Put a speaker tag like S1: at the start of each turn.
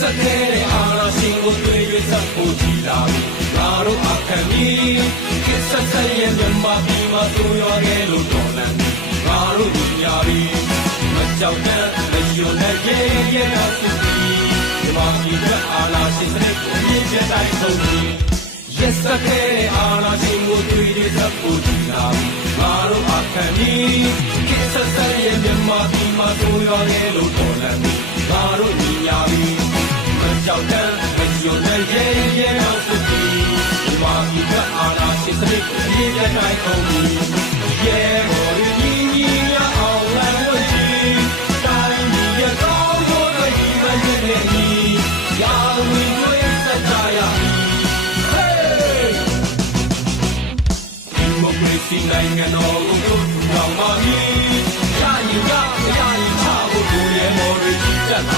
S1: ဆက်ခဲ့တဲ့အာနာရှင်ကိုတွေ့ရစဖို့ကြည်လာပြီငါတို့အခမ်းကြီးကစ်ဆက်ဆက်ရဲ့မြန်မာပြည်မှာဆိုရွာခဲ့လို့တော်လန်ငါတို့ညီညာပြီမကြောက်တဲ့မယုံတဲ့ရဲ့ရဲ့နောက်စုပြီးဒီမှာဒီကအာနာရှင်စနစ်ကိုမြင်ချက်တိုင်းဆုံးပြီး Yes စတဲ့အာနာရှင်ကိုတွေ့ရစဖို့ကြည်လာပြီငါတို့အခမ်းကြီးကစ်ဆက်ဆက်ရဲ့မြန်မာပြည်မှာဆိုရွာခဲ့လို့တော် 也太容易，夜末日阴阴呀，好难忘记。在你呀，高高的一个人里，阳光最闪亮。嘿，寂寞的思念，我孤独到哪里？呀咿呀，呀咿呀，我独夜末日听见他。